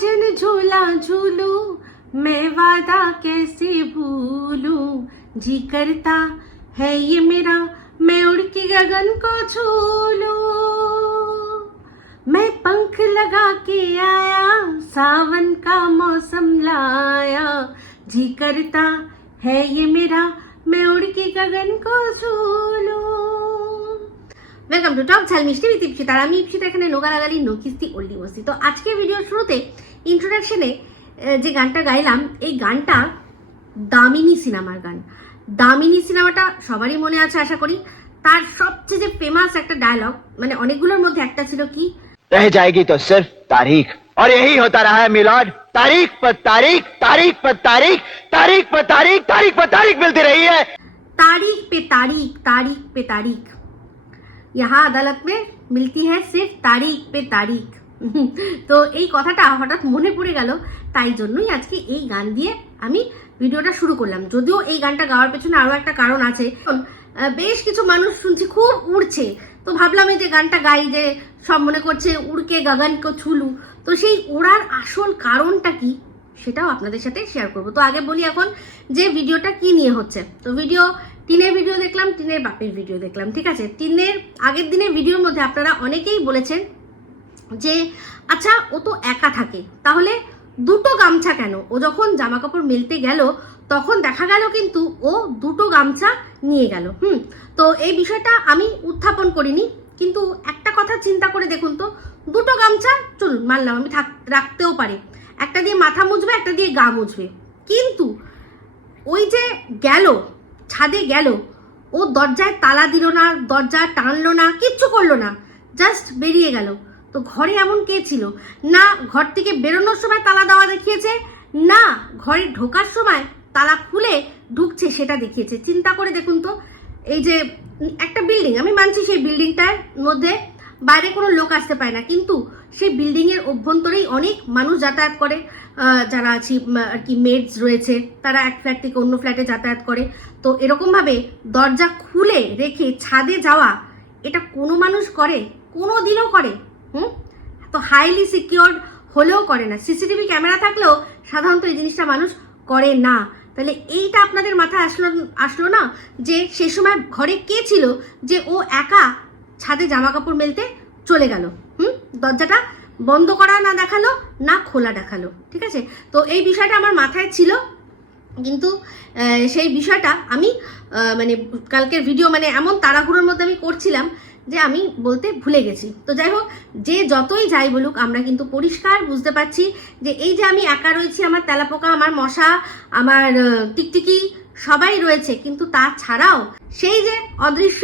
साजन झूला झूलू मैं वादा कैसे भूलूं जी करता है ये मेरा मैं उड़ के गगन को छू लूं मैं पंख लगा के आया सावन का मौसम लाया जी करता है ये मेरा मैं उड़ के गगन को छू लूं ওয়েলকাম টু টক ঝাল মিষ্টি উইথ ইপসিত আর আমি ইপসিত এখানে নোগালাগালি নকিস্তি ওল্ডি বসি তো আজকে ভিডিওর শুরুতে ইন্ট্রোডাকশনে যে গানটা গাইলাম এই গানটা দামিনী সিনেমার গান দামিনী সিনেমাটা সবারই মনে আছে আশা করি তার সবচেয়ে যে ফেমাস একটা ডায়লগ মানে অনেকগুলোর মধ্যে একটা ছিল কি रह जाएगी तो सिर्फ तारीख और यही होता रहा है मिलाद तारीख पर तारीख तारीख पर तारीख तारीख पर तारीख तारीख पर तारीख मिलती रही है तारीख पे तारीख तारीख पे तारीख यहाँ আদালত में মিলতি है सिर्फ तारीख पे तारीख তো এই কথাটা হঠাৎ মনে পড়ে গেল, তাই জন্যই আজকে এই গান দিয়ে আমি ভিডিওটা শুরু করলাম। যদিও এই গানটা গাওয়ার পেছনে আরও একটা কারণ আছে। বেশ কিছু মানুষ শুনছি, খুব উড়ছে। তো ভাবলাম এই যে গানটা গাই যে সব মনে করছে, উড়কে গাগানকে ছুলু। তো সেই ওড়ার আসল কারণটা কি সেটাও আপনাদের সাথে শেয়ার করব। তো আগে বলি এখন যে ভিডিওটা কি নিয়ে হচ্ছে। তো ভিডিও, টিনের ভিডিও দেখলাম, টিনের বাপের ভিডিও দেখলাম, ঠিক আছে? টিনের আগের দিনের ভিডিওর মধ্যে আপনারা অনেকেই বলেছেন যে আচ্ছা ও তো একা থাকে, তাহলে দুটো গামছা কেন? ও যখন জামা কাপড় মেলতে গেল, তখন দেখা গেল কিন্তু ও দুটো গামছা নিয়ে গেল। হুম, তো এই বিষয়টা আমি উত্থাপন করিনি। কিন্তু একটা কথা চিন্তা করে দেখুন তো, দুটো গামছা, চলুন, মানলাম, আমি থাক, রাখতেও পারি। একটা দিয়ে মাথা মুছবে, একটা দিয়ে গা মুছবে। কিন্তু ওই যে গেল, ছাদে গেল, ও দরজায় তালা দিল না, দরজা টানলো না, কিচ্ছু করল না, জাস্ট বেরিয়ে গেল। তো ঘরে এমন কে ছিল? না, ঘর থেকে বেরোনোর সময় তালা দেওয়া দেখিয়েছে, না, ঘরে ঢোকার সময় তালা খুলে ঢুকছে সেটা দেখিয়েছে। চিন্তা করে দেখুন তো, এই যে একটা বিল্ডিং, আমি মানছি সেই বিল্ডিংটার মধ্যে বাইরে কোনো লোক আসতে পারে না, কিন্তু সেই বিল্ডিং এর অভ্যন্তরেই অনেক মানুষ যাতায়াত করে। যারা আছি আর কি মেডস রয়েছে, তারা এক ফ্ল্যাট থেকে অন্য ফ্ল্যাটে যাতায়াত করে। তো এরকমভাবে দরজা খুলে রেখে ছাদে যাওয়া, এটা কোনো মানুষ করে, কোনো দিনও করে হুম? তো হাইলি সিকিওর্ড হলেও করে না। সিসিটিভি ক্যামেরা থাকলেও সাধারণত এই জিনিসটা মানুষ করে না। তাহলে এইটা আপনাদের মাথায় আসলো আসলো না যে সে সময় ঘরে কে ছিল যে ও একা ছাদে জামা কাপড় মেলতে চলে গেল? হুম? দরজাটা বন্ধ করা না দেখাল, না খোলা দেখাল। ঠিক আছে? তো এই বিষয়টা আমার মাথায় ছিল। কিন্তু সেই বিষয়টা আমি মানে কালকের ভিডিও মানে এমন তাড়াহুড়োর মধ্যে আমি করছিলাম যে আমি বলতে ভুলে গেছি। তো যাই হোক, যে যতই যাই বলুক, আমরা কিন্তু পরিষ্কার বুঝতে পারছি যে এই যে আমি একা রয়েছি, আমার তেলাপোকা, আমার মশা, আমার টিকটিকি সবাই রয়েছে, কিন্তু তাছাড়াও সেই যে অদৃশ্য,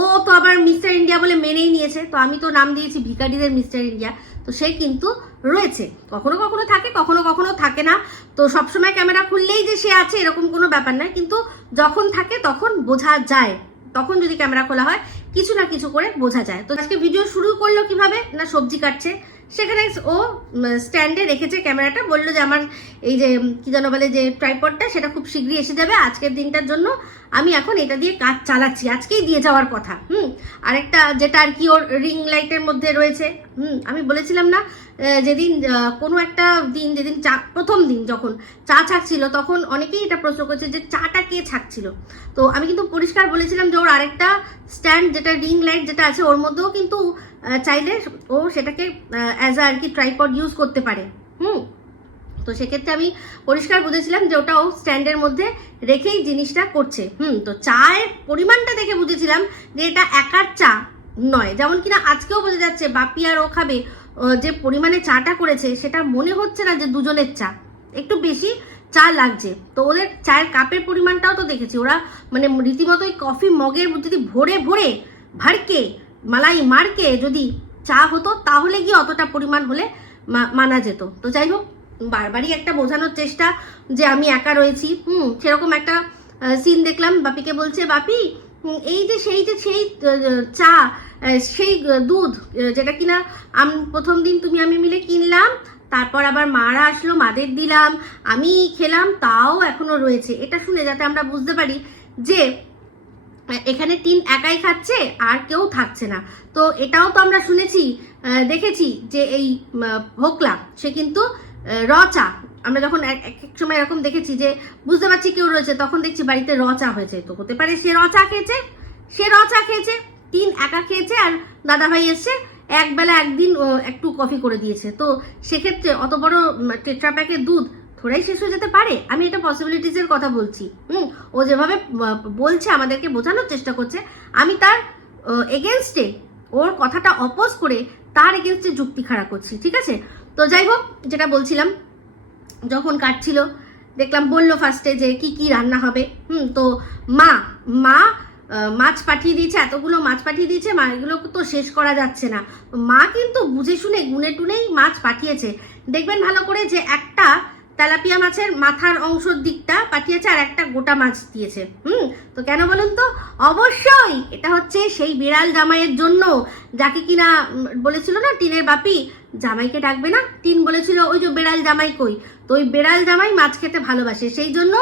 ও তো আবার মিস্টার ইন্ডিয়া বলে মেনেই নিয়েছে, তো আমি তো নাম দিয়েছি ভিকারিদের মিস্টার ইন্ডিয়া, তো সে কিন্তু রয়েছে। কখনো কখনো থাকে, কখনো কখনো থাকে না। তো সবসময় ক্যামেরা খুললেই যে সে আছে, এরকম কোনো ব্যাপার নয়, কিন্তু যখন থাকে তখন বোঝা যায়। তখন যদি ক্যামেরা খোলা হয়, কিছু না কিছু করে বোঝা যায়। তো আজকে ভিডিও শুরু করল কীভাবে? না সবজি কাটছে? সেখানে ও স্ট্যান্ডে রেখেছে ক্যামেরাটা, বলল যে আমার এই যে কী যেন বলে যে ট্রাইপডটা সেটা খুব শীঘ্রই এসে যাবে। আজকের দিনটার জন্য আমি এখন এটা দিয়ে কাজ চালাচ্ছি, আজকেই দিয়ে যাওয়ার কথা, হুম? আরেকটা যেটা আর কি ওর রিং লাইটের মধ্যে রয়েছে, হুম? আমি বলেছিলাম না যেদিন কোনো একটা দিন, যেদিন চা, প্রথম দিন যখন চা ছাকছিল, তখন অনেকেই এটা প্রশ্ন করছে যে চাটা কে ছাকছিল? তো আমি কিন্তু পরিষ্কার বলেছিলাম যে ওর আরেকটা স্ট্যান্ড যেটা রিং লাইট যেটা আছে, ওর মধ্যেও কিন্তু চাইলে ও সেটাকে অ্যাজ আর কি ট্রাইপড ইউজ করতে পারে, হুম? তো সেক্ষেত্রে আমি পরিষ্কার বুঝেছিলাম যে ওটা ও স্ট্যান্ডের মধ্যে রেখেই জিনিসটা করছে। হুম, তো চায়ের পরিমাণটা দেখে বুঝেছিলাম যে এটা একার চা নয়। যেমন কিনা আজকেও বোঝা যাচ্ছে বাপি আর ও খাবে যে পরিমাণে চাটা করেছে সেটা মনে হচ্ছে না যে দুজনের চা। একটু বেশি চা লাগছে। তো ওদের চায়ের কাপের পরিমাণটাও তো দেখেছি। ওরা মানে রীতিমতো ওই কফি মগের যদি ভরে ভরে ভাড়কে, মালাই মারকে যদি চা হতো, তাহলে গিয়ে অতটা পরিমাণ হলে মানা যেত। তো যাই হোক বারবারই একটা বোঝানোর চেষ্টা যে আমি একা রয়েছি। হুম, সেরকম একটা সিন দেখলাম। বাপিকে বলছে, বাপি এই যে সেই যে সেই চা সেই দুধ যেটা কিনা আম, প্রথম দিন তুমি আমি মিলে কিনলাম, তারপর আবার মারা আসলো, মাদের দিলাম, আমি খেলাম, তাও এখনও রয়েছে। এটা শুনে যাতে আমরা বুঝতে পারি যে এখানে টিন একাই খাচ্ছে আর কেউ থাকছে না। তো এটাও তো আমরা শুনেছি দেখেছি যে এই ভোকলা, সে কিন্তু আহ, র চা আমরা যখন এক এক সময় এরকম দেখেছি যে বুঝতে পারছি কেউ রয়েছে তখন দেখছি বাড়িতে র চা হয়েছে। তো হতে পারে সে র চা খেয়েছে সে র চা খেয়েছে তিন একা খেয়েছে আর দাদা ভাই এসছে একবেলা একদিন একটু কফি করে দিয়েছে। তো সেক্ষেত্রে অত বড় টেট্রা প্যাকের দুধ থোড়াই শেষ হয়ে যেতে পারে? আমি এটা পসিবিলিটিসের কথা বলছি। হুম ও যেভাবে বলছে আমাদেরকে বোঝানোর চেষ্টা করছে আমি তার এগেনস্টে ওর কথাটা অপোজ করে তার এগেনস্টে যুক্তি খাড়া করছি ঠিক আছে? তো যাই হোক যেটা বলছিলাম, যখন কাটছিল, দেখলাম বলল ফার্স্টে যে কি কি রান্না হবে। হুম, তো মা মা মাছ পাঠিয়ে দিয়েছে, এতগুলো মাছ পাঠিয়ে দিয়েছে, মা, এগুলো তো শেষ করা যাচ্ছে না। মা কিন্তু বুঝে শুনে গুনে টুনেই মাছ পাঠিয়েছে। দেখবেন ভালো করে যে একটা তেলাপিয়া মাছের মাথার অংশের দিকটা পাঠিয়েছে আর একটা গোটা মাছ দিয়েছে। হুম, তো কেন বলুন তো? অবশ্যই এটা হচ্ছে সেই বিড়াল জামাইয়ের জন্য। যাকে কিনা বলেছিল না টিনের বাপি, জামাইকে ডাকবে না? টিন বলেছিল, ওই যে বেড়াল জামাই কই? তো ওই বেড়াল জামাই মাছ খেতে ভালোবাসে। সেই জন্য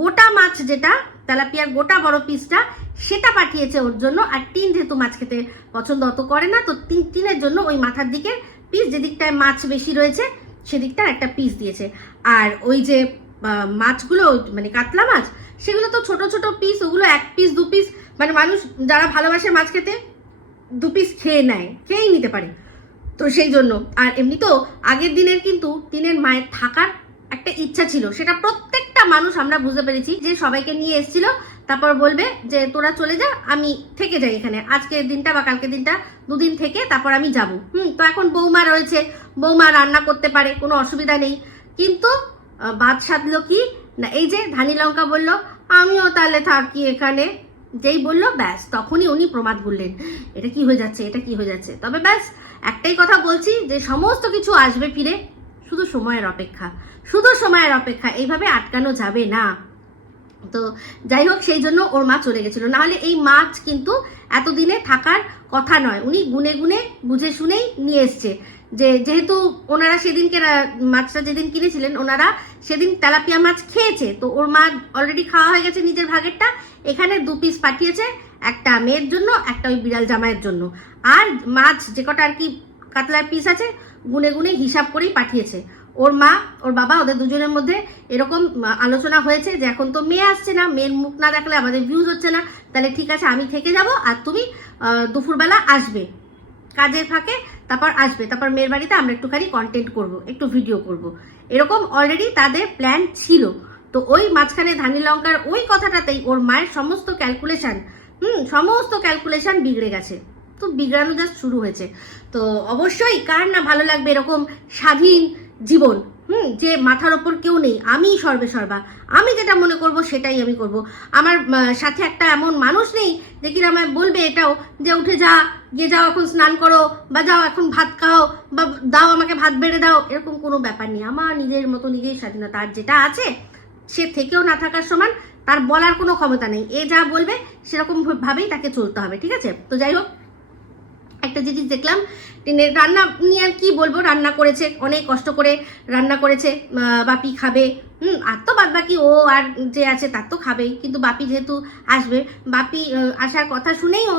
গোটা মাছ যেটা, তেলাপিয়ার গোটা বড় পিসটা সেটা পাঠিয়েছে ওর জন্য। আর টিন যেহেতু মাছ খেতে পছন্দ অত করে না, তো টিন, টিনের জন্য ওই মাথার দিকের পিস যেদিকটায় মাছ বেশি রয়েছে সেদিকটার একটা পিস দিয়েছে। আর ওই যে মাছগুলো মানে কাতলা মাছ, সেগুলো তো ছোট ছোট পিস ওগুলো এক পিস দু পিস মানে মানুষ যারা ভালোবাসে মাছ খেতে, দু পিস খেয়ে নেয়, খেয়েই নিতে পারে। তো সেই জন্য, আর এমনি তো আগের দিনের কিন্তু টিনের মায়ের থাকার একটা ইচ্ছা ছিল, সেটা প্রত্যেকটা মানুষ আমরা বুঝতে পেরেছি যে সবাইকে নিয়ে এসেছিল তারপর বলবে যে, তোরা চলে যা, আমি থেকে যাই এখানে। আজকের দিনটা বা কালকের দিনটা দুদিন থেকে তারপর আমি যাব। হুম, তো এখন বৌমা রয়েছে। বৌমা রান্না করতে পারে, কোনো অসুবিধা নেই। কিন্তু বাদ সাধলো কি? না, এই যে ধানি লঙ্কা বলল, আমিও তাহলে থাকি এখানে। যেই বলল, ব্যাস, তখনই উনি প্রমাদ বললেন, এটা কি হয়ে যাচ্ছে, এটা কি হয়ে যাচ্ছে? তবে ব্যাস, একটাই কথা বলছি যে, সমস্ত কিছু আসবে ফিরে শুধু সময়ের অপেক্ষা, শুধু সময়ের অপেক্ষা, এইভাবে আটকানো যাবে না। তো যাই হোক, সেই জন্য ওর মা চলে গেছিল। নাহলে এই মাছ কিন্তু এতদিনে থাকার কথা নয়। উনি গুনে গুনে বুঝে শুনেই নিয়ে এসছে যে, যেহেতু ওনারা সেদিনকে মাছটা যেদিন কিনেছিলেন, ওনারা সেদিন তেলাপিয়া মাছ খেয়েছে। তো ওর মা অলরেডি খাওয়া হয়ে গেছে নিজের ভাগেরটা। এখানে দু পিস পাঠিয়েছে, একটা মেয়ের জন্য, একটা ওই বিড়াল জামাইয়ের জন্য। আর মাছ যে কটা আর কি কাতলার পিস আছে, গুনে গুনে হিসাব করেই পাঠিয়েছে। ওর মা, ওর বাবা, ওদের দুজনের মধ্যে এরকম আলোচনা হয়েছে যে এখন তো মেয়ে আসছে না, মেয়ের মুখ না দেখলে আমাদের ভিউজ হচ্ছে না। তাহলে ঠিক আছে, আমি থেকে যাব আর তুমি দুপুরবেলা আসবে। কাজের ফাঁকে, তারপর আসবে। তারপর মেয়ের বাড়িতে আমরা একটুখানি কন্টেন্ট করব, একটু ভিডিও করব। এরকম অলরেডি তাদের প্ল্যান ছিল। তো ওই মাঝখানে ধানি লঙ্কার ওই কথাটাতেই ওর মায়ের সমস্ত ক্যালকুলেশান হুম, সমস্ত ক্যালকুলেশান বিগড়ে গেছে। তো বিগড়ানো জাস্ট শুরু হয়েছে। তো অবশ্যই কার না ভালো লাগবে এরকম স্বাধীন জীবন। হুম। যে মাথার ওপর কেউ নেই আমিই সর্বে সর্বা। আমি যেটা মনে করব সেটাই আমি করব। আমার সাথে একটা এমন মানুষ নেই যে কিনা আমায় বলবে এটাও যে উঠে যা গিয়ে যাও এখন স্নান করো বা যাও এখন ভাত খাও বা দাও আমাকে ভাত বেড়ে দাও এরকম কোনো ব্যাপার নেই। আমার নিজের মতো নিজেই স্বাধীনতা। আর যেটা আছে সে থেকেও না থাকার সমান তার বলার কোনো ক্ষমতা নেই। এ যা বলবে সেরকম ভাবেই তাকে চলতে হবে ঠিক আছে? তো যাই হোক একটা জিনিস দেখলাম রান্না নিয়ে আর কি বলব, রান্না করেছে, অনেক কষ্ট করে রান্না করেছে বাপি খাবে, হুম, আর তো বাদ বাকি ও আর যে আছে তার তো খাবেই, কিন্তু বাপি যেহেতু আসবে, বাপি আসার কথা শুনেই ও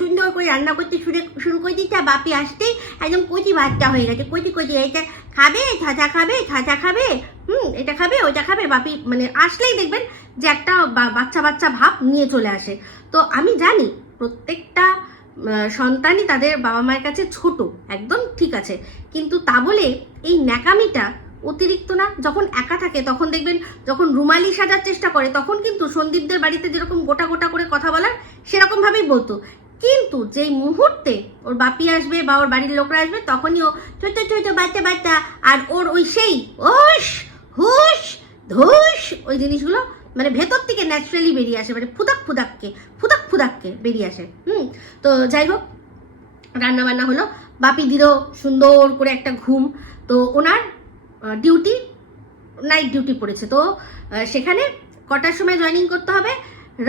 সুন্দর করে রান্না করতে শুরু শুরু করে দিচ্ছে আর বাপি আসতেই একদম কচি বাচ্চা হয়ে গেছে, কচি কচি এটা খাবে ছাঁচা খাবে ছাঁচা খাবে, হুম, এটা খাবে, ওইটা খাবে, বাপি মানে আসলেই দেখবেন যে একটা বাচ্চা বাচ্চা ভাব নিয়ে চলে আসে। তো আমি জানি প্রত্যেকটা সন্তানই তাদের বাবা মায়ের কাছে ছোট, একদম ঠিক আছে। কিন্তু তা বলে এই ন্যাকামিটা অতিরিক্ত না, যখন একা থাকে, তখন দেখবেন যখন রুমালি সাজার চেষ্টা করে, তখন কিন্তু সন্দীপদের বাড়িতে যেরকম গোটা গোটা করে কথা বলার সেরকম ভাবেই বলতো। কিন্তু যেই মুহূর্তে ওর বাপি আসবে বা ওর বাড়ির লোকরা আসবে, তখনই ও ছোট ছোট বাচ্চা বাচ্চা, আর ওর ওই সেই ওস হুস ধুস, ওই জিনিসগুলো মানে ভেতর থেকে ন্যাচারালি বেরিয়ে আসে মানে ফুদাক ফুদাককে ফুদাক ফুদাককে বেরিয়ে আসে, হুম? তো যাই হোক রান্না বান্না হলো। বাপি দিল সুন্দর করে একটা ঘুম, তো ওনার ডিউটি নাইট ডিউটি পড়েছে। তো সেখানে কটার সময় জয়েনিং করতে হবে?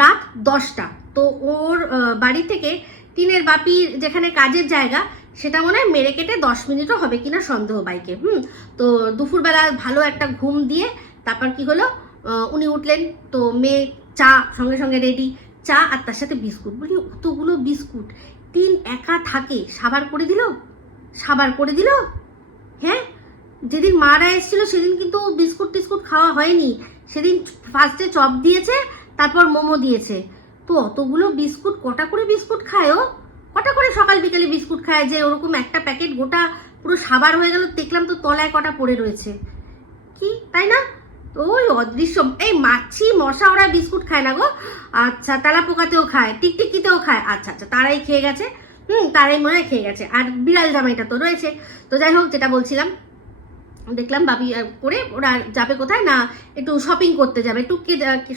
রাত দশটা। তো ওর বাড়ি থেকে টিনের বাপির যেখানে কাজের জায়গা, সেটা মনে হয় মেরে কেটে দশ মিনিটও হবে কিনা সন্দেহ বাইকে, হুম? তো দুপুরবেলা ভালো একটা ঘুম দিয়ে তারপর কি হলো? উনি উঠলেন, তো মেয়ে চা সঙ্গে সঙ্গে রেডি চা আর তার সাথে বিস্কুট। বলি, অতগুলো বিস্কুট। তিন একা থাকে, সাবার করে দিল? সাবার করে দিল? হ্যাঁ? যেদিন মারা এসেছিল, সেদিন কিন্তু বিস্কুট টিস্কুট খাওয়া হয়নি। সেদিন ফার্স্টে চপ দিয়েছে, তারপর মোমো দিয়েছে। তো অতগুলো বিস্কুট, কটা করে বিস্কুট খায় ও? কটা করে সকাল বিকেলে বিস্কুট খায় যে ওরকম একটা প্যাকেট গোটা পুরো সাবার হয়ে গেল, দেখলাম তো তলায় কটা পড়ে রয়েছে। কি? তাই না? ওই অদৃশ্য। এই মাছি, মশা ওরা বিস্কুট খায় না গো। আচ্ছা তেলা পোকাতেও খায়, টিকটিকিতেও খায়। আচ্ছা আচ্ছা তারাই খেয়ে গেছে। হুম, তারাই মনে হয় খেয়ে গেছে। আর বিড়াল জামাইটা তো রয়েছে। তো যাই হোক, যেটা বলছিলাম, দেখলাম বাবি করে ওরা যাবে কোথায় না একটু শপিং করতে যাবে। একটু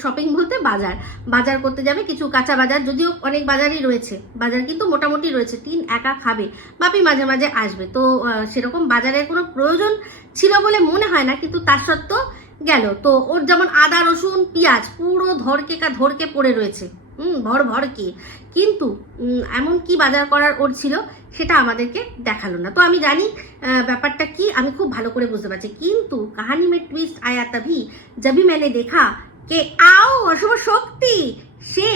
শপিং বলতে বাজার। বাজার করতে যাবে কিছু কাঁচা বাজার, যদিও অনেক বাজারই রয়েছে। বাজার কিন্তু মোটামুটি রয়েছে, তিন একা খাবে। বাপি মাঝে মাঝে আসবে। তো সেরকম বাজারের কোনো প্রয়োজন ছিল বলে মনে হয় না, কিন্তু তার সত্ত্বেও গেল। তো ওর যেমন আদা, রসুন, পেঁয়াজ পুরো ধরকে কা ধরকে পড়ে রয়েছে। হুম, ভর ভরকে কিন্তু এমন কি বাজার করার ওর ছিল সেটা আমাদেরকে দেখাল না। তো আমি জানি ব্যাপারটা কি, আমি খুব ভালো করে বুঝতে পারছি। কিন্তু কাহানি মে টুইস্ট আয়া তভি জবি মেনে দেখা কে, আও, অশুভ শক্তি, সে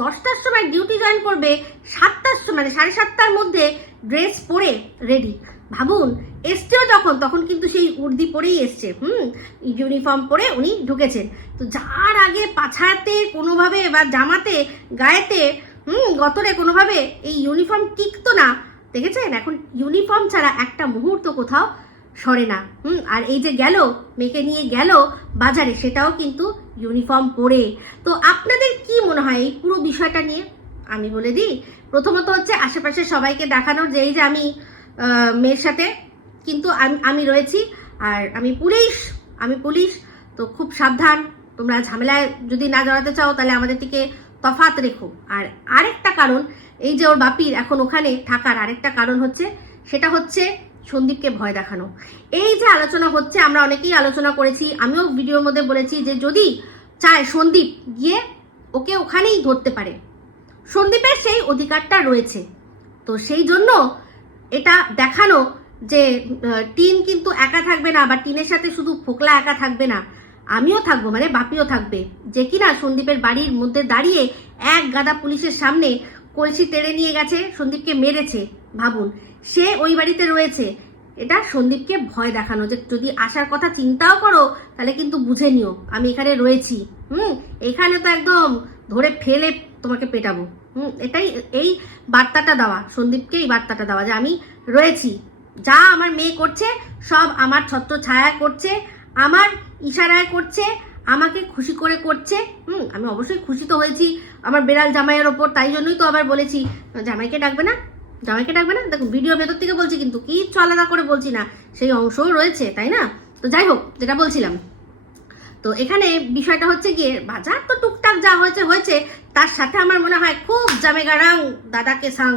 দশটার সময় ডিউটি জয়েন করবে, সাতটার সময় মানে সাড়ে সাতটার মধ্যে ড্রেস পরে রেডি ভাবুন, এসছেও যখন, তখন কিন্তু সেই উর্দি পরেই এসছে, হুম? ইউনিফর্ম পরে উনি ঢুকেছেন। তো যার আগে পাছাতে কোনোভাবে বা জামাতে, গায়েতে, হুম, গতরে কোনোভাবে এই ইউনিফর্ম টিকতো না, দেখেছেন? এখন ইউনিফর্ম ছাড়া একটা মুহূর্ত কোথাও সরে না, হুম? আর এই যে গেল, মেয়েকে নিয়ে গেল বাজারে, সেটাও কিন্তু ইউনিফর্ম পরে। তো আপনাদের কি মনে হয় এই পুরো বিষয়টা নিয়ে? আমি বলে দিই, প্রথমত হচ্ছে আশেপাশে সবাইকে দেখানোর যে এই যে আমি মেয়ের সাথে। কিন্তু আমি আমি রয়েছি আর আমি পুলিশ আমি পুলিশ, তো খুব সাবধান। তোমরা ঝামেলায় যদি না জড়াতে চাও, তাহলে আমাদের থেকে তফাত রেখো। আর আরেকটা কারণ, এই যে ওর বাপির এখন ওখানে থাকার আরেকটা কারণ হচ্ছে, সেটা হচ্ছে সন্দীপকে ভয় দেখানো। এই যে আলোচনা হচ্ছে, আমরা অনেকেই আলোচনা করেছি, আমিও ভিডিওর মধ্যে বলেছি যে যদি চায় সন্দীপ গিয়ে ওকে ওখানেই ধরতে পারে। সন্দীপের সেই অধিকারটা রয়েছে। তো সেই জন্য এটা দেখানো যে টিন কিন্তু একা থাকবে না বা টিনের সাথে শুধু ফোকলা একা থাকবে না। আমিও থাকব মানে বাপিও থাকবে। যে কিনা সন্দীপের বাড়ির মধ্যে দাঁড়িয়ে এক গাদা পুলিশের সামনে কলসি তেড়ে নিয়ে গেছে, সন্দীপকে মেরেছে, ভাবুন। সে ওই বাড়িতে রয়েছে। এটা সন্দীপকে ভয় দেখানো যে, যদি আসার কথা চিন্তাও করো, তাহলে কিন্তু বুঝে নিও, আমি এখানে রয়েছি। হুম, এখানে তো একদম ধরে ফেলে তোমাকে পেটাবো। হুম, এটাই, এই বার্তাটা দেওয়া, সন্দীপকে এই বার্তাটা দেওয়া যে আমি রয়েছি। যা আমার মেয়ে করছে, সব আমার ছত্র ছায়া করছে, আমার ইশারায় করছে, আমাকে খুশি করে করছে। হুম, আমি অবশ্যই খুশি তো হয়েছি আমার বেড়াল জামাইয়ের ওপর, তাই জন্যই তো আবার বলেছি। জামাইকে ডাকবে না? জামাইকে ডাকবে না? দেখুন, ভিডিও ভেতর থেকে বলছি কিন্তু কিচ্ছু আলাদা করে বলছি না। সেই অংশও রয়েছে, তাই না? তো যাই হোক, যেটা বলছিলাম। তো এখানে বিষয়টা হচ্ছে গিয়ে, বাজার তো টুকটাক যা হয়েছে হয়েছে তার সাথে আমার মনে হয় খুব জামেগারাং দাদাকে সাং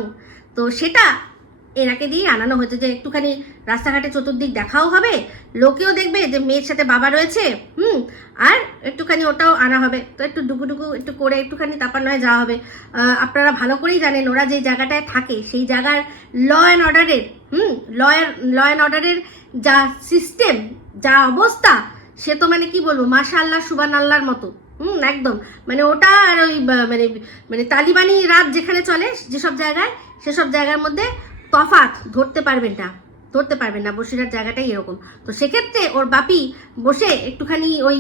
তো সেটা এনাকে দিয়ে আনানো হয়েছে যে একটুখানি রাস্তাঘাটে চতুর্দিক দেখাও হবে, লোকেও দেখবে যে মেয়ের সাথে বাবা রয়েছে, হুম, আর একটুখানি ওটাও আনা হবে। তো একটু ডুকু একটু করে একটুখানি তারপর নয় যাওয়া হবে। আপনারা ভালো করেই জানেন ওরা যে জায়গাটায় থাকে সেই জায়গার ল অ্যান্ড অর্ডারের, হুম, ল ল অ্যান্ড অর্ডারের যা সিস্টেম যা অবস্থা, সে তো মানে কি বলব মাশা আল্লাহ সুবান আল্লাহর মতো। হুম, একদম। মানে ওটা আর ওই মানে মানে তালিবানি রাত যেখানে চলে, যেসব জায়গায়, সেসব জায়গার মধ্যে তফাৎ ধরতে পারবেন না। ধরতে পারবেন না বসিরার জায়গাটাই এরকম। তো সেক্ষেত্রে ওর বাপি বসে একটুখানি ওই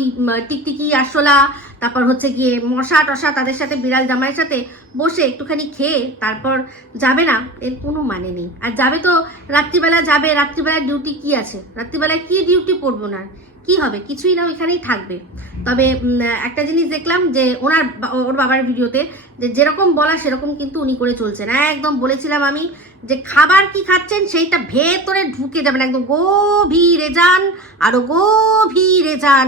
টিকটিকি, আরশোলা, তারপর হচ্ছে গিয়ে মশা টশা তাদের সাথে, বিড়াল জামাইয়ের সাথে বসে একটুখানি খেয়ে তারপর যাবে না, এর কোনো মানে নেই। আর যাবে তো রাত্রিবেলা যাবে রাত্রিবেলা ডিউটি কি আছে? রাত্রিবেলায় কি ডিউটি পড়ব না? কি হবে? কিছুই না, ওইখানেই থাকবে। তবে একটা জিনিস দেখলাম যে, ওনার ওর বাবার ভিডিওতে যে, যেরকম বলা সেরকম কিন্তু উনি করে চলছেন। একদম বলেছিলাম আমি যে, খাবার কি খাচ্ছেন সেইটা ভেতরে ঢুকে যাবেন। একদম গভীরে যান, আরও গভীরে যান।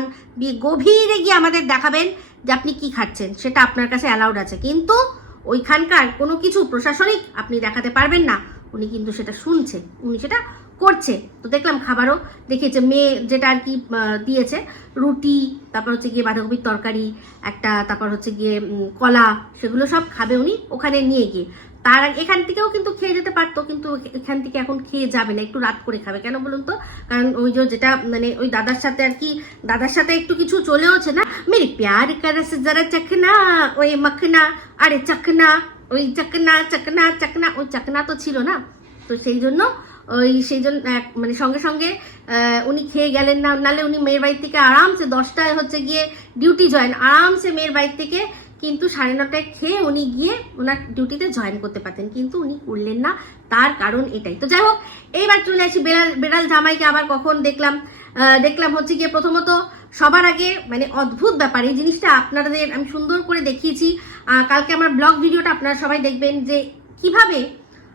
গভীরে গিয়ে আমাদের দেখাবেন যে, আপনি কি খাচ্ছেন। সেটা আপনার কাছে অ্যালাউড আছে। কিন্তু ওইখানকার কোনো কিছু প্রশাসনিক আপনি দেখাতে পারবেন না। উনি কিন্তু সেটা শুনছে উনি সেটা করছে। তো দেখলাম খাবারও দেখিয়েছে। মেয়ে যেটা আর কি দিয়েছে, রুটি, তারপর হচ্ছে গিয়ে বাঁধাকপির তরকারি, একটা তারপর হচ্ছে গিয়ে কলা, সেগুলো সব খাবে উনি ওখানে নিয়ে গিয়ে। তার এখান থেকেও কিন্তু খেয়ে যেতে পারতো, কিন্তু এখান থেকে এখন খেয়ে যাবে না, একটু রাত করে খাবে। কেন বলুন তো? কারণ ওই যে যেটা মানে ওই দাদার সাথে আর কি, দাদার সাথে একটু কিছু চলেওছে না। মেরি প্যার কারস যারা চখনা ওই মখনা আরে চখনা ওই চকনা চকনা চকনা, ওই চকনা তো ছিল না। তো সেই জন্য ওই সেই জন্য মানে সঙ্গে সঙ্গে উনি খেয়ে গেলেন না, নালে উনি মেয়ের বাড়ি থেকে আরামসে দশটায় হচ্ছে গিয়ে ডিউটি জয়েন আরামসে মেয়ের বাড়ি থেকে কিন্তু সাড়ে নটায় খেয়ে উনি গিয়ে ওনার ডিউটিতে জয়েন করতে পারতেন। কিন্তু উনি করলেন না, তার কারণ এটাই। তো যাই হোক, এইবার চলে আসি বেড়াল বেড়াল জামাইকে আবার কখন দেখলাম। দেখলাম হচ্ছে গিয়ে প্রথমত সবার আগে মানে অদ্ভুত ব্যাপার, এই জিনিসটা আপনাদের আমি সুন্দর করে দেখিয়েছি। কালকে আমার ব্লগ ভিডিওটা আপনারা সবাই দেখবেন যে কীভাবে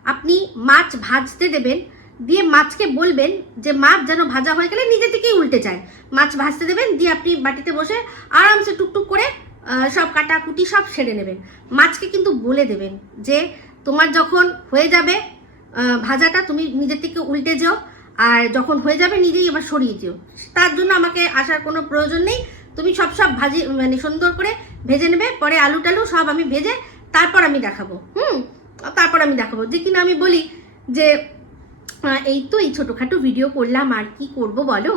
আপনি মাছ ভাজতে দেবেন দিয়ে মাছকে বলবেন যে মাছ যেন ভাজা হয়ে গেলে নিজে থেকেই উল্টে যায়। মাছ ভাজতে দেবেন, দিয়ে আপনি বাটিতে বসে আরামসে টুকটুক করে সব কাটাকুটি সব সেরে নেবেন। মাছকে কিন্তু বলে দেবেন যে তোমার যখন হয়ে যাবে ভাজাটা, তুমি নিজের থেকে উল্টে যেও, আর যখন হয়ে যাবে নিজেই এবার সরিয়ে যেও। তার জন্য আমাকে আসার কোনো প্রয়োজন নেই। তুমি সব সব ভাজি মানে সুন্দর করে ভেজে নেবে, পরে আলু টালু সব আমি ভেজে তারপর আমি দেখাবো। হুম, তারপর আমি দেখাবো। যে কিনা আমি বলি যে এই তো এই ছোটোখাটো ভিডিও করলাম, আর কি করব বলো?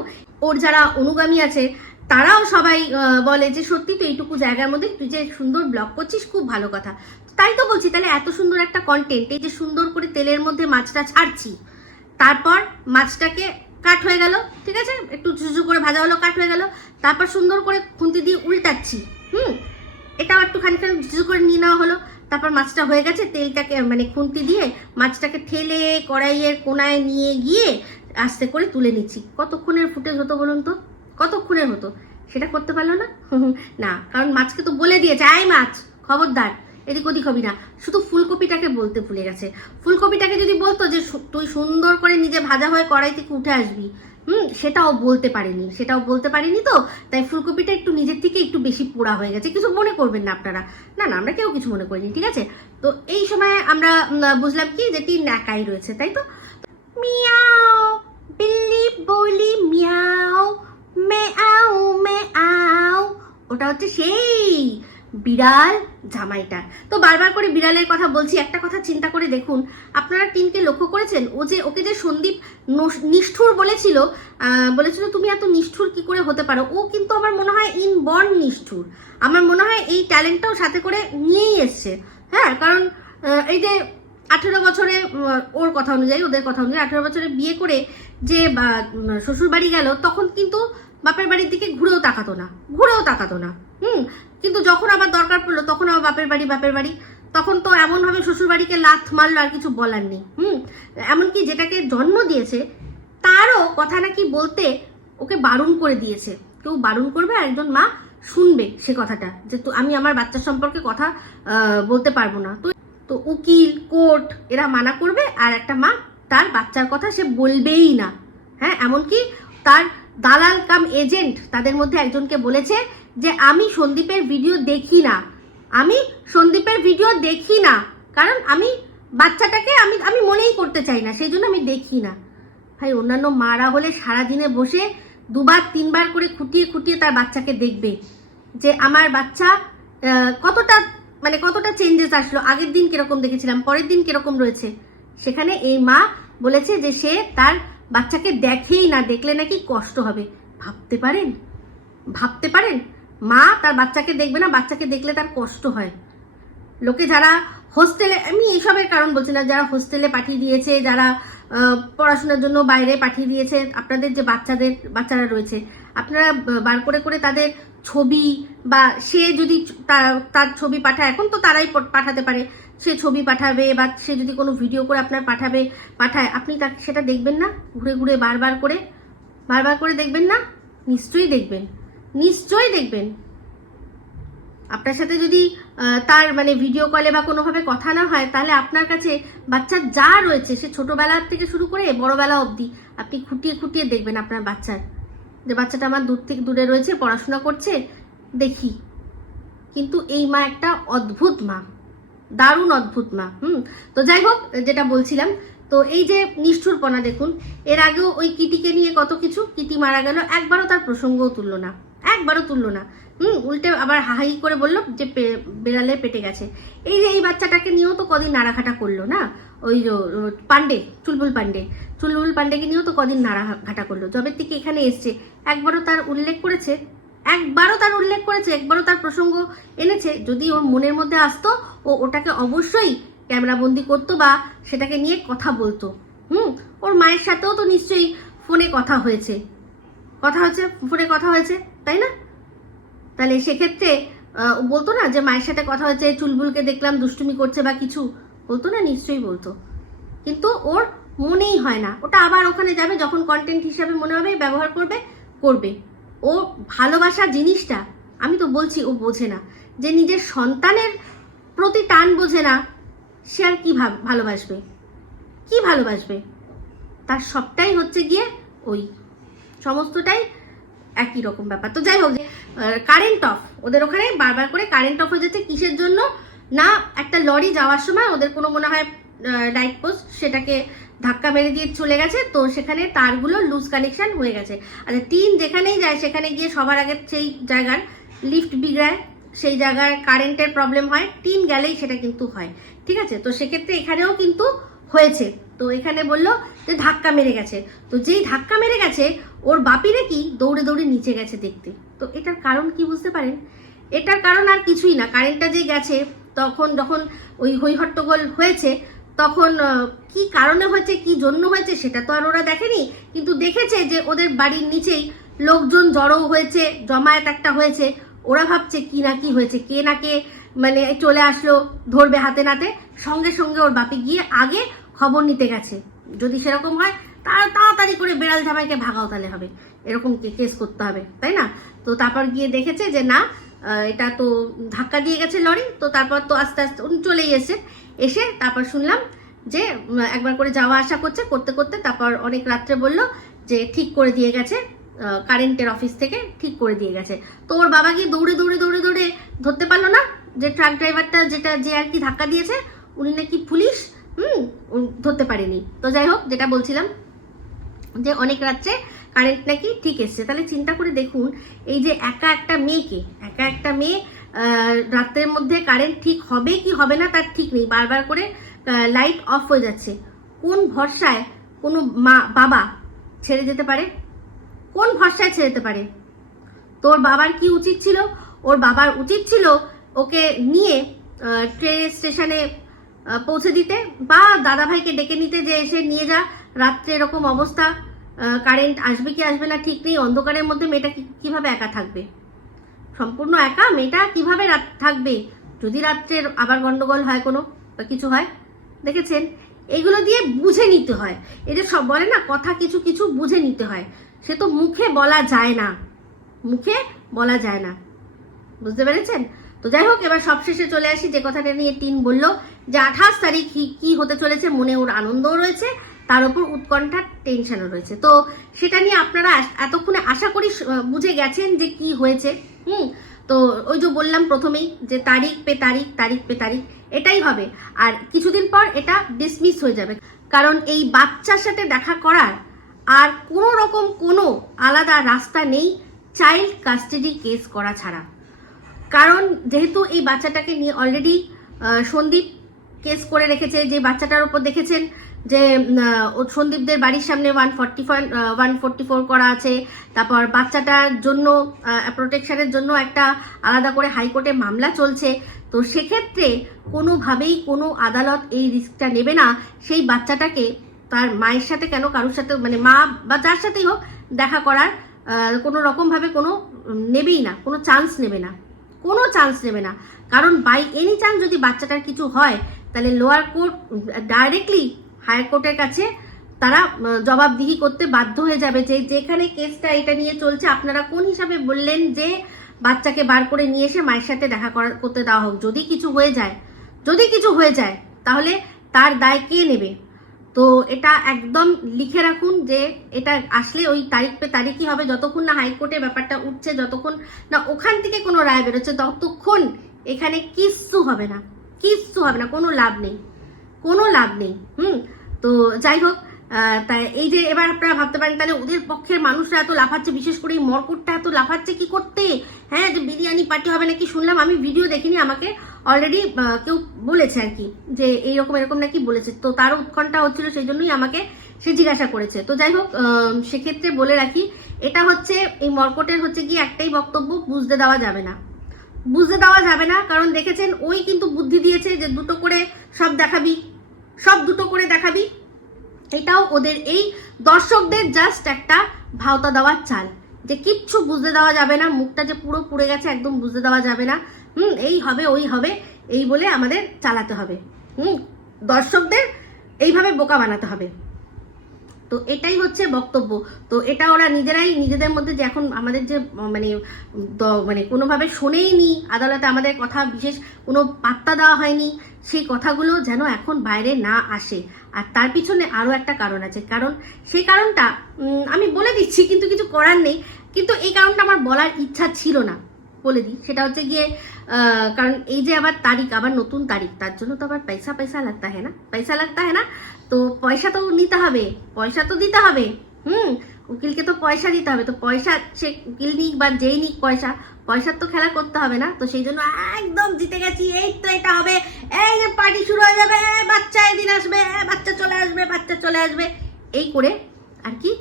ওর যারা অনুগামী আছে, তারাও সবাই বলে যে, সত্যি তো এইটুকু জায়গার মধ্যে তুই যে সুন্দর ব্লগ করছিস, খুব ভালো কথা। তাই তো বলছি, তাহলে এত সুন্দর একটা কন্টেন্ট এই যে সুন্দর করে তেলের মধ্যে মাছটা ছাড়ছি, তারপর মাছটাকে কাট হয়ে গেল, ঠিক আছে? একটু ঝুঝু করে ভাজা হলো, কাট হয়ে গেল, তারপর সুন্দর করে খুন্তি দিয়ে উল্টাচ্ছি, হুম? এটাও একটু খানিকখানি ঝুঝু করে নিয়ে নেওয়া হলো। তারপর মাছটা হয়ে গেছে, তেলটাকে মানে খুন্তি দিয়ে মাছটাকে ঠেলে কড়াইয়ের কোনায় নিয়ে গিয়ে আস্তে করে তুলে নিচ্ছি। কতক্ষণের ফুটেজ হতো বলুন তো? কতক্ষণের হতো? সেটা করতে পারল না? না, কারণ মাছকে তো বলে দিয়েছে, আয় মাছ, খবরদার। এদিক ওদিক হবি না। শুধু ফুলকপিটাকে বলতে ভুলে গেছে। ফুলকপিটাকে যদি বলতো যে তুই সুন্দর করে নিজে ভাজা হয়ে কড়াই থেকে উঠে আসবি হুম, সেটাও বলতে পারেনি। সেটাও বলতে পারিনি তো, তাই ফুলকপিটা একটু নিজের থেকে একটু বেশি পোড়া হয়ে গেছে। কিছু মনে করবেন না আপনারা। না না, আমরা কেউ কিছু মনে করিনি, ঠিক আছে? তো এই সময় আমরা বুঝলাম কি যে তিন একাই রয়েছে, তাই তো? মিয়াও, বিল্লি বলি, মিয়াও মে আও মে আও ওটা হচ্ছে সেই বিড়াল জামাইটা তো বারবার করে বিড়ালের কথা বলছি, একটা কথা চিন্তা করে দেখুন, আপনারা টিনকে লক্ষ্য করেছেন? ও যে, ওকে যে সন্দীপ নিষ্ঠুর বলেছিল বলেছিল, তুমি এত নিষ্ঠুর কি করে হতে পারো? ও কিন্তু আমার মনে হয় ইন বর্ন নিষ্ঠুর। আমার মনে হয় এই ট্যালেন্টটাও সাথে করে নিয়েই এসছে। হ্যাঁ কারণ এই যে আঠেরো বছরে ওর কথা অনুযায়ী, ওদের কথা অনুযায়ী আঠেরো বছরে বিয়ে করে যে শ্বশুর বাড়ি গেল, তখন কিন্তু বাপের বাড়ির দিকে ঘুরেও তাকাতো না, ঘুরেও তাকাতো না। হুম কিন্তু যখন আবার দরকার পড়ল, তখন আবার বাপের বাড়ি বাপের বাড়ি। তখন তো এমনভাবে শ্বশুর বাড়িকে লাথ মারলো আর কিছু বলার নেই, হুম? এমনকি যেটাকে জন্ম দিয়েছে, তারও কথা নাকি বলতে ওকে বারণ করে দিয়েছে। কেউ বারণ করবে একজন মা শুনবে সে কথাটা, যে আমি আমার বাচ্চা সম্পর্কে কথা বলতে পারব না। তো তো উকিল, কোর্ট, এরা মানা করবে আর একটা মা তার বাচ্চার কথা সে বলবেই না হ্যাঁ? এমনকি তার দালাল কাম এজেন্ট তাদের মধ্যে একজনকে বলেছে যে আমি সন্দীপের ভিডিও দেখি না। আমি সন্দীপের ভিডিও দেখি না। কারণ আমি বাচ্চাটাকে আমি আমি মনেই করতে চাই না, সেই জন্য আমি দেখি না। ভাই, অন্যান্য মারা হলে সারাদিনে বসে দুবার, তিনবার করে খুঁটিয়ে খুঁটিয়ে তার বাচ্চাকে দেখবে যে আমার বাচ্চা কতটা মানে কতটা চেঞ্জেস আসলো, আগের দিন কীরকম দেখেছিলাম, পরের দিন কীরকম রয়েছে। সেখানে এই মা বলেছে যে সে তার বাচ্চাকে দেখেই না, দেখলে নাকি কষ্ট হবে। ভাবতে পারেন? ভাবতে পারেন? মা তার বাচ্চাকে দেখবে না, বাচ্চাকে দেখলে তার কষ্ট হয়। লোকে যারা হোস্টেলে, আমি এইসবের কারণ বলছি না, যারা হোস্টেলে পাঠিয়ে দিয়েছে, যারা পড়াশোনার জন্য বাইরে পাঠিয়ে দিয়েছে, আপনাদের যে বাচ্চাদের, বাচ্চারা রয়েছে, আপনারা বার করে করে তাদের ছবি বা সে যদি তার ছবি পাঠায়, এখন তো তারাই পাঠাতে পারে। সে ছবি পাঠাবে বা সে যদি কোনো ভিডিও করে আপনার পাঠাবে, পাঠায়, আপনি তাকে সেটা দেখবেন না? ঘুরে ঘুরে বারবার করে বারবার করে দেখবেন না? নিশ্চয়ই দেখবেন। নিশ্চয়ই দেখবেন। আপনার সাথে যদি তার মানে ভিডিও কলে বা কোনোভাবে কথা না হয়, তাহলে আপনার কাছে বাচ্চার যা রয়েছে সে ছোটবেলা থেকে শুরু করে বড়বেলা অবধি আপনি খুঁটিয়ে খুঁটিয়ে দেখবেন আপনার বাচ্চার। যে বাচ্চাটা আমার দূর থেকে দূরে রয়েছে, পড়াশোনা করছে, দেখি। কিন্তু এই মা একটা অদ্ভুত মা। দারুণ অদ্ভুত মা, হুম? তো যাই হোক, যেটা বলছিলাম, তো এই যে নিষ্ঠুরপনা দেখুন, এর আগেও ওই কিটিকে নিয়ে কত কিছু, কিটি মারা গেল, একবারও তার প্রসঙ্গও তুললো না। একবারও তুললো না। হুম, উল্টে আবার হাহাই করে বলল যে বেড়ালে পেটে গেছে। এই যে এই বাচ্চাটাকে নিয়েও তো কদিন নাড়াঘাটা করল না? ওই পান্ডে চুলবুল পান্ডে চুলবুল পান্ডেকে নিয়েও তো কদিন নাড়াঘাটা করল। যবের থেকে এখানে এসছে, একবারও তার উল্লেখ করেছে, একবারও তার উল্লেখ করেছে, একবারও তার প্রসঙ্গ এনেছে। যদি ওর মনের মধ্যে আসতো, ও ওটাকে অবশ্যই ক্যামেরাবন্দি করতো বা সেটাকে নিয়ে কথা বলতো। হুম, ওর মায়ের সাথেও তো নিশ্চয়ই ফোনে কথা হয়েছে। কথা হয়েছে, ফোনে কথা হয়েছে। তাই না? তাহলে সেক্ষেত্রে বলতো না যে মায়ের সাথে কথা হয়েছে, চুলবুলকে দেখলাম দুষ্টুমি করছে বা কিছু? বলতো না? নিশ্চয়ই বলতো। কিন্তু ওর মনেই হয় না। ওটা আবার ওখানে যাবে, যখন কন্টেন্ট হিসাবে মনে হবে, ব্যবহার করবে করবে। ও ভালোবাসা জিনিসটা, আমি তো বলছি ও বোঝে না। যে নিজের সন্তানের প্রতি টান বোঝে না, সে আর কি ভালোবাসবে? কি ভালোবাসবে? তার সবটাই হচ্ছে গিয়ে ওই। সমস্তটাই একই রকম ব্যাপার। তো যাই হোক যে কারেন্ট অফ ওদের ওখানে বারবার করে কারেন্ট অফ হয়ে যাচ্ছে কিসের জন্য? না, একটা লরি যাওয়ার সময় ওদের কোনো মনে হয় লাইট পোস্ট সেটাকে ধাক্কা মেরে দিয়ে চলে গেছে, তো সেখানে তারগুলো লুজ কানেকশন হয়ে গেছে। আচ্ছা টিন যেখানেই যায়, সেখানে গিয়ে সবার আগে সেই জায়গার লিফট বিগড়ায়, সেই জায়গায় কারেন্টের প্রবলেম হয় টিন গেলেই সেটা কিন্তু হয়। ঠিক আছে? তো সেক্ষেত্রে এখানেও কিন্তু হয়েছে। তো এখানে বলল যে ধাক্কা মেরে গেছে। তো যেই ধাক্কা মেরে গেছে, ওর বাপি নাকি দৌড়ে দৌড়ে নিচে গেছে দেখতে। তো এটার কারণ কি বুঝতে পারেন? এটার কারণ আর কিছুই না। কারেন্টটা যে গেছে, তখন যখন ওই হইহট্টগোল হয়েছে, তখন কি কারণে হয়েছে, কি জন্য হয়েছে, সেটা তো আর ওরা দেখেনি। কিন্তু দেখেছে যে ওদের বাড়ির নিচেই লোকজন জড়ো হয়েছে, জমায়েত একটা হয়েছে। ওরা ভাবছে কি না কি হয়েছে, কে না কে মানে চলে আসলো, ধরবে হাতে নাতে। সঙ্গে সঙ্গে ওর বাপি গিয়ে আগে খবর নিতে গেছে। যদি সেরকম হয় তার তাড়াতাড়ি করে বেড়াল জামাইকে ভাগাও তাহলে হবে। এরকম কেস করতে হবে, তাই না? তো তারপর গিয়ে দেখেছে যে, না এটা তো ধাক্কা দিয়ে গেছে লরি। তো তারপর তো আস্তে আস্তে উনি চলেই এসে এসে তারপর শুনলাম যে একবার করে যাওয়া আসা করছে। করতে করতে তারপর অনেক রাত্রে বলল যে, ঠিক করে দিয়ে গেছে। কারেন্টের অফিস থেকে ঠিক করে দিয়ে গেছে। তো ওর বাবা গিয়ে দৌড়ে দৌড়ে দৌড়ে দৌড়ে ধরতে পারল না যে ট্রাক ড্রাইভারটা যেটা, যে আর কি ধাক্কা দিয়েছে, উনি নাকি পুলিশ, হুম ধরতে পারেনি। তো যাই হোক, যেটা বলছিলাম যে অনেক রাত্রে কারেন্ট নাকি ঠিক এসছে। তাহলে চিন্তা করে দেখুন, এই যে একা একটা মেয়েকে, একা একটা মেয়ে রাতের মধ্যে কারেন্ট ঠিক হবে কি হবে না তার ঠিক নেই। বারবার করে লাইট অফ হয়ে যাচ্ছে। কোন ভরসায় কোনো মা, বাবা ছেড়ে যেতে পারে? কোন ভরসায় ছেড়ে যেতে পারে? তোর বাবার কি উচিত ছিল? ওর বাবার উচিত ছিল ওকে নিয়ে ট্রেন স্টেশনে পৌঁছে দিতে বা দাদাভাইকে ডেকে নিতে যে এসে নিয়ে যা। রাত্রে এরকম অবস্থা কারেন্ট আসবে কি আসবে না ঠিক নেই। অন্ধকারের মধ্যে মেয়েটা কীভাবে একা থাকবে? সম্পূর্ণ একা? মেয়েটা কীভাবে রাত, থাকবে? যদি রাত্রের আবার গন্ডগোল হয় কোনো বা কিছু হয়, দেখেছেন? এগুলো দিয়ে বুঝে নিতে হয়। যে সব বলে না, কথা কিছু কিছু বুঝে নিতে হয়। সে তো মুখে বলা যায় না। মুখে বলা যায় না। বুঝতে পেরেছেন? তো যাই হোক, এবার সবশেষে চলে আসি যে কথাটা নিয়ে তিন বলল যে আঠাশ তারিখ কি- হতে চলেছে, মনে ওর আনন্দও রয়েছে, তার উপর উৎকণ্ঠার টেনশনও রয়েছে। তো সেটা নিয়ে আপনারা এতক্ষণে আশা করি বুঝে গেছেন যে কি হয়েছে। হুম? তো ওই যে বললাম প্রথমেই যে তারিখ পে তারিখ তারিখ পে তারিখ, এটাই হবে। আর কিছুদিন পর এটা ডিসমিস হয়ে যাবে। কারণ এই বাচ্চার সাথে দেখা করার আর কোনো রকম কোনো আলাদা রাস্তা নেই চাইল্ড কাস্টাডি কেস করা ছাড়া। কারণ যেহেতু এই বাচ্চাটাকে নিয়ে অলরেডি সন্দীপ কেস করে রেখেছে, যে বাচ্চাটার উপর দেখেছেন যে সন্দীপদের বাড়ির সামনে one forty one forty four করা আছে। তারপর বাচ্চাটার জন্য প্রোটেকশনের জন্য একটা আলাদা করে হাইকোর্টে মামলা চলছে। তো সেক্ষেত্রে কোনোভাবেই কোনো আদালত এই রিস্কটা নেবে না। সেই বাচ্চাটাকে তার মায়ের সাথে কেন, কারোর সাথে মানে মা বা যার সাথেই হোক দেখা করার কোনো রকমভাবে কোনো নেবেই না, কোনো চান্স নেবে না, কোনো চান্স নেবে না। কারণ বাই এনি চান্স যদি বাচ্চাটার কিছু হয়, তাহলে লোয়ার কোর্ট ডাইরেক্টলি হায়ার কোর্টের কাছে তারা জবাবদিহি করতে বাধ্য হয়ে যাবে যে যেখানে কেসটা এটা নিয়ে চলছে, আপনারা কোন হিসাবে বললেন যে বাচ্চাকে বার করে নিয়ে এসে মায়ের সাথে দেখা করা করতে দেওয়া হোক। যদি কিছু হয়ে যায়, যদি কিছু হয়ে যায়, তাহলে তার দায় কে নেবে? তো এটা একদম লিখে রাখুন যে এটা আসলে ওই তারিখ পে তারিখই হবে। যতক্ষণ না হাইকোর্টে ব্যাপারটা উঠছে, যতক্ষণ না ওখান থেকে কোনো রায় বেরোচ্ছে, ততক্ষণ এখানে কিচ্ছু হবে না। কিচ্ছু হবে না, কোনো লাভ নেই। কোনো লাভ নেই, হুম? তো যাই হোক তাই এই যে এবার আপনারা ভাবতে পারেন, তাহলে ওদের পক্ষের মানুষরা এত লাফাচ্ছে, বিশেষ করে এই মরকুটটা এত লাফাচ্ছে কি করতে? হ্যাঁ যে বিরিয়ানি পার্টি হবে নাকি শুনলাম, আমি ভিডিও দেখিনি, আমাকে অলরেডি কেউ বলেছে আর কি, যে এইরকম এরকম নাকি বলেছে। তো তার উৎকণ্ঠা হচ্ছিল সেই জন্যই আমাকে সে জিজ্ঞাসা করেছে। তো যাই হোক সেক্ষেত্রে বলে রাখি, এটা হচ্ছে, এই মর্কটের হচ্ছে গিয়ে একটাই বক্তব্য, বুঝতে দেওয়া যাবে না। বুঝতে দেওয়া যাবে না, কারণ দেখেছেন, ওই কিন্তু বুদ্ধি দিয়েছে যে দুটো করে সব দেখাবি, সব দুটো করে দেখাবি। এটাও ওদের এই দর্শকদের জাস্ট একটা ভাওতা দেওয়ার চাল, যে কিচ্ছু বুঝতে দেওয়া যাবে না, মুখটা যে পুরো পুড়ে গেছে, একদম বুঝতে দেওয়া যাবে না। হুম, এই হবে, ওই হবে, এই বলে আমাদের চালাতে হবে। হুম, দর্শকদের এইভাবে বোকা বানাতে হবে। তো এটাই হচ্ছে বক্তব্য। তো এটা ওরা নিজেরাই, নিজেদের মধ্যে যে এখন আমাদের যে মানে মানে কোনোভাবে শোনেইনি আদালতে আমাদের কথা, বিশেষ কোনো পাত্তা দেওয়া হয়নি, সেই কথাগুলো যেন এখন বাইরে না আসে। আর তার পিছনে আরও একটা কারণ আছে। কারণ, সেই কারণটা আমি বলে দিচ্ছি, কিন্তু কিছু করার নেই। কিন্তু এই কারণটা আমার বলার ইচ্ছা ছিল না বলে দিই। সেটা হচ্ছে গিয়ে কারণ এই যে আবার তারিখ, আবার নতুন তারিখ, তার জন্য তো আবার পয়সা পয়সা লাগতা হ্যাঁ না? পয়সা লাগতা হ্যাঁ না? তো পয়সা তো নিতে হবে, পয়সা তো দিতে হবে, হুম? উকিলকে তো পয়সা দিতে হবে, তো পয়সা সে উকিল নিক বা যেই নিক পয়সা, পয়সার তো খেলা করতে হবে না? তো সেই জন্য একদম জিতে গেছি, এই তো এটা হবে, এই যে পার্টি শুরু হয়ে যাবে, বাচ্চা এদিন আসবে, বাচ্চা চলে আসবে, বাচ্চা চলে আসবে। এই করে আর কি,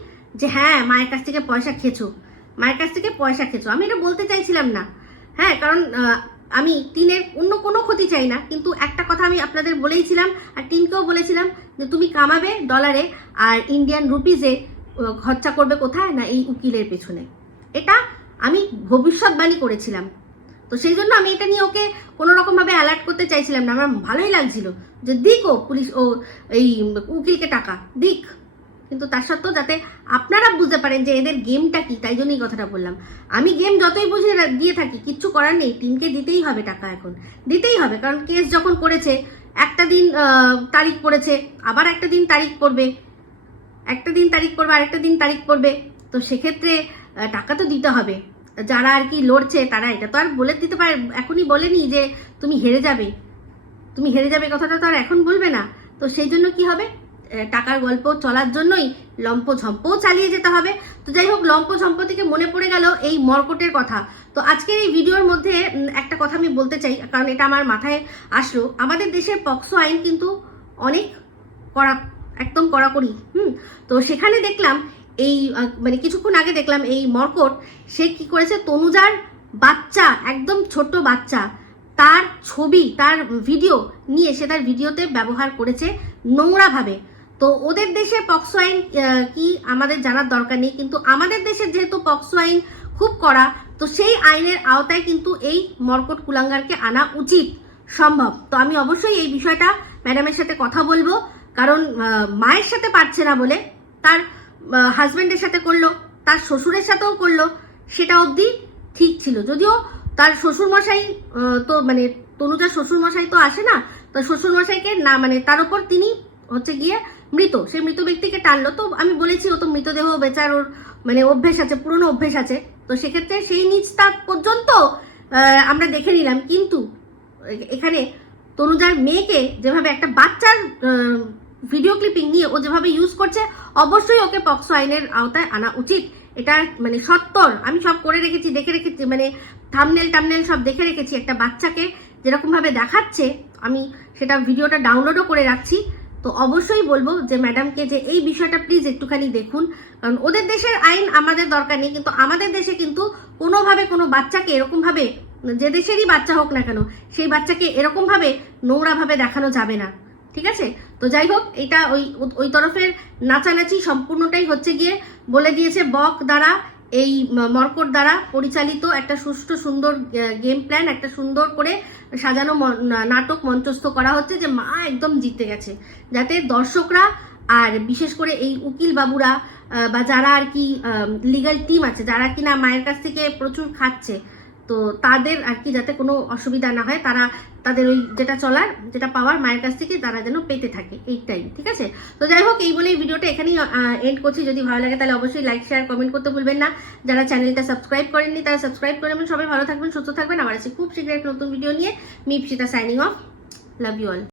যে হ্যাঁ মায়ের কাছ থেকে পয়সা খেছো মায়ের কাছ থেকে পয়সা খেছো আমি এটা বলতে চাইছিলাম না হ্যাঁ কারণ আমি টিনের অন্য কোনো ক্ষতি চাই না, কিন্তু একটা কথা আমি আপনাদের বলেইছিলাম আর টিনকেও বলেছিলাম যে তুমি কামাবে ডলারে আর ইন্ডিয়ান রুপিজে খরচা করবে কোথায় না এই উকিলের পেছনে। এটা আমি ভবিষ্যৎবাণী করেছিলাম। তো সেই জন্য আমি এটা নিয়ে ওকে কোনো রকমভাবে অ্যালার্ট করতে চাইছিলাম না। আমার ভালোই লাগছিল যে দিক ও পুলিশ ও এই উকিলকে টাকা, দিক। কিন্তু তার সত্ত্বেও যাতে আপনারা বুঝতে পারেন যে এদের গেমটা কি, তাই জন্যই কথাটা বললাম। আমি গেম যতই বুঝিয়ে রা- দিয়ে থাকি, কিচ্ছু করার নেই, টিমকে দিতেই হবে টাকা এখন। দিতেই হবে, কারণ কেস যখন করেছে, একটা দিন তারিখ পড়েছে, আবার একটা দিন তারিখ পড়বে, একটা দিন তারিখ পড়বে আরেকটা দিন তারিখ পড়বে। তো সেক্ষেত্রে টাকা তো দিতে হবে। যারা আর কি লড়ছে, তারা এটা তো আর বলে দিতে পারে, এখনই বলেনি যে তুমি হেরে যাবে। তুমি হেরে যাবে কথাটা তো আর এখন বলবে না। তো সেই জন্য কি হবে? টাকার গল্প চলার জন্যই লম্প ঝম্পও চালিয়ে যেতে হবে। তো যাই হোক, লম্প ঝম্প থেকে মনে পড়ে গেল এই মর্কটের কথা। তো আজকের এই ভিডিওর মধ্যে একটা কথা আমি বলতে চাই, কারণ এটা আমার মাথায় আসলো। আমাদের দেশের পক্সো আইন কিন্তু অনেক কড়া, একদম কড়াকড়ি, হুম? তো সেখানে দেখলাম এই মানে কিছুক্ষণ আগে দেখলাম এই মর্কট, সে কি করেছে? তনুজার বাচ্চা, একদম ছোট্ট বাচ্চা, তার ছবি, তার ভিডিও নিয়ে সে তার ভিডিওতে ব্যবহার করেছে নোংরাভাবে। তো ওদের দেশে পক্সো আইন কি আমাদের জানার দরকার নেই, কিন্তু আমাদের দেশের যেহেতু পক্সো আইন খুব কড়া, তো সেই আইনের আওতায় কিন্তু এই মর্কট কুলাঙ্গারকে আনা উচিত, সম্ভব। তো আমি অবশ্যই এই বিষয়টা ম্যাডামের সাথে কথা বলব, কারণ মায়ের সাথে পারছে না বলে, তার হাজব্যান্ডের সাথে করল, তার শ্বশুরের সাথেও করল, সেটা অবধি ঠিক ছিল। যদিও তার শ্বশুরমশাই তো মানে তনুজার শ্বশুরমশাই তো আসে না, তো শ্বশুরমশাইকে না মানে তার উপর তিনি হচ্ছে গিয়ে মৃত, সেই মৃত ব্যক্তিকে টানলো। তো আমি বলেছি, ও তো মৃতদেহ বেচার ওর মানে অভ্যেস আছে, পুরনো অভ্যেস আছে। তো সেক্ষেত্রে সেই নিচ নিচটা পর্যন্ত আমরা দেখে নিলাম কিন্তু, এখানে তনুজার মেয়েকে যেভাবে একটা বাচ্চার ভিডিও ক্লিপিং নিয়ে ও যেভাবে ইউজ করছে, অবশ্যই ওকে পক্সো আইনের আওতায় আনা উচিত। এটা মানে সত্তর। আমি সব করে রেখেছি, দেখে রেখেছি মানে থামনেল টামনেল সব দেখে রেখেছি একটা বাচ্চাকে যেরকমভাবে দেখাচ্ছে। আমি সেটা ভিডিওটা ডাউনলোডও করে রাখছি। তো অবশ্যই বলব যে ম্যাডামকে যে এই বিষয়টা প্লিজ একটুখানি দেখুন। কারণ ওদের দেশের আইন আমাদের দরকার নেই, কিন্তু আমাদের দেশে কিন্তু কোনোভাবে কোনো বাচ্চাকে এরকম ভাবে যে দেশেরই বাচ্চা হোক না কেন, সেই বাচ্চাকে এরকম ভাবে নোংরা ভাবে দেখানো যাবে না। ঠিক আছে? তো যাই হোক, এটা ওই ওই তরফের নাচানাচি সম্পূর্ণটাই হচ্ছে গিয়ে বলে দিয়েছে বক দ্বারা। এই মর্কট দ্বারা পরিচালিত একটা সুষ্ঠু সুন্দর গেম প্ল্যান একটা সুন্দর করে সাজানো নাটক মঞ্চস্থ করা হচ্ছে যে মা একদম জিতে গেছে। যাতে দর্শকরা আর বিশেষ করে এই উকিল বাবুরা বা যারা আর কি লিগাল টিম আছে, যারা কিনা মায়ের কাছ থেকে প্রচুর খাচ্ছে তো তাদের আর কি যাতে কোনো অসুবিধা না হয়, তারা তাদের ওই যেটা চলার, যেটা পাওয়ার মায়ের কাছ থেকে তারা যেন পেতে থাকে এইটাই ঠিক আছে? তো যাই হোক, এই বলে এই ভিডিওটা এখানেই এন্ড করছি। যদি ভালো লাগে তাহলে অবশ্যই লাইক শেয়ার কমেন্ট করতে ভুলবেন না। যারা চ্যানেলটা সাবস্ক্রাইব করেননি, তারা সাবস্ক্রাইব করে নেবেন। সবাই ভালো থাকবেন, সুস্থ থাকবেন। আবার আছি খুব একটা নতুন ভিডিও নিয়ে। Mipsita signing off love you all